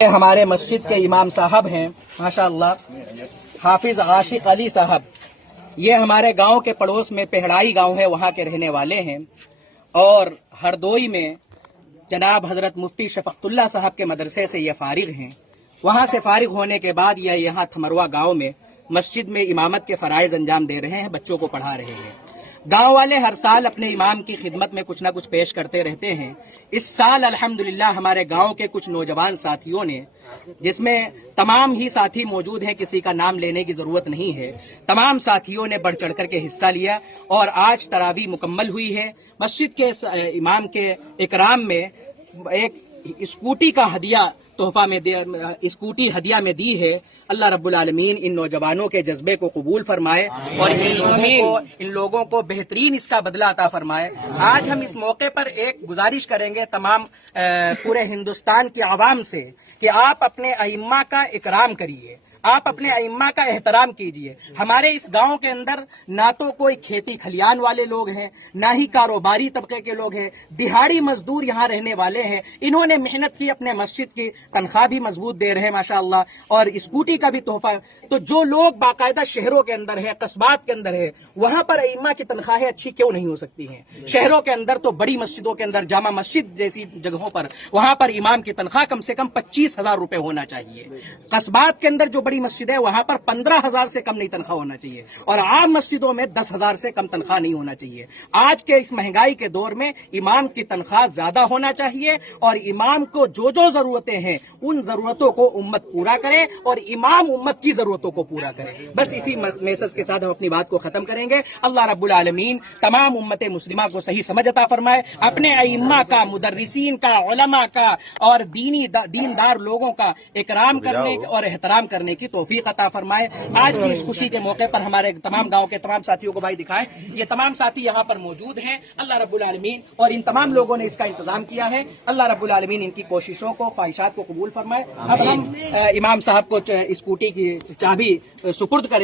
ہمارے مسجد کے امام صاحب ہیں ماشاءاللہ حافظ عاشق علی صاحب. یہ ہمارے گاؤں کے پڑوس میں پہڑائی گاؤں ہے، وہاں کے رہنے والے ہیں، اور ہردوئی میں جناب حضرت مفتی شفقت اللہ صاحب کے مدرسے سے یہ فارغ ہیں. وہاں سے فارغ ہونے کے بعد یہ یہاں تھمروا گاؤں میں مسجد میں امامت کے فرائض انجام دے رہے ہیں، بچوں کو پڑھا رہے ہیں. گاؤں والے ہر سال اپنے امام کی خدمت میں کچھ نہ کچھ پیش کرتے رہتے ہیں. اس سال الحمدللہ ہمارے گاؤں کے کچھ نوجوان ساتھیوں نے، جس میں تمام ہی ساتھی موجود ہیں، کسی کا نام لینے کی ضرورت نہیں ہے، تمام ساتھیوں نے بڑھ چڑھ کر کے حصہ لیا، اور آج تراویح مکمل ہوئی ہے. مسجد کے امام کے اکرام میں ایک اسکوٹی کا ہدیہ تحفہ میں اسکوٹی ہدیہ میں دی ہے. اللہ رب العالمین ان نوجوانوں کے جذبے کو قبول فرمائے اور ان لوگوں کو بہترین اس کا بدلہ عطا فرمائے. آج ہم اس موقع پر ایک گزارش کریں گے تمام پورے ہندوستان کی عوام سے کہ آپ اپنے ائمہ کا اکرام کریے، آپ اپنے ائمہ کا احترام کیجئے. ہمارے اس گاؤں کے اندر نہ تو کوئی کھیتی کھلیان والے لوگ ہیں، نہ ہی کاروباری طبقے کے لوگ ہیں، دہاڑی مزدور یہاں رہنے والے ہیں. انہوں نے محنت کی، اپنے مسجد کی تنخواہ بھی مضبوط دے رہے ہیں ماشاءاللہ، اور اسکوٹی کا بھی تحفہ. تو جو لوگ باقاعدہ شہروں کے اندر ہے، قصبات کے اندر ہے، وہاں پر ائمہ کی تنخواہیں اچھی کیوں نہیں ہو سکتی ہیں؟ شہروں کے اندر تو بڑی مسجدوں کے اندر، جامع مسجد جیسی جگہوں پر، وہاں پر امام کی تنخواہ کم سے کم 25,000 روپے ہونا چاہیے. قصبات کے اندر جو بڑی مسجد ہے وہاں پر 15,000 سے کم نہیں تنخواہ ہونا چاہیے، اور عام مسجدوں میں 10,000 سے کم تنخواہ نہیں ہونا چاہیے. آج کے اس مہنگائی کے دور میں امام کی تنخواہ زیادہ ہونا چاہیے، اور امام کو جو ضرورتیں ہیں ان ضرورتوں کو امت پورا کرے، اور امام امت کی ضرورتوں کو پورا کرے. بس اسی میسج کے ساتھ ہم اپنی بات کو ختم کریں گے. اللہ رب العالمین تمام امت مسلمہ کو صحیح سمجھ عطا فرمائے، اپنے ائمہ کا، مدرسین کا، علماء کا اور دیندار لوگوں کا اکرام کرنے اور احترام کرنے کی توفیق عطا فرمائے. آج کی اس خوشی کے موقع پر ہمارے تمام گاؤں کے تمام ساتھیوں کو بھائی دکھائیں، یہ تمام ساتھی یہاں پر موجود ہیں. اللہ رب العالمین اور ان تمام لوگوں نے اس کا انتظام کیا ہے. اللہ رب العالمین ان کی کوششوں کو، خواہشات کو قبول فرمائے. اب ہم امام صاحب کو اسکوٹی کی چابی سپرد کریں.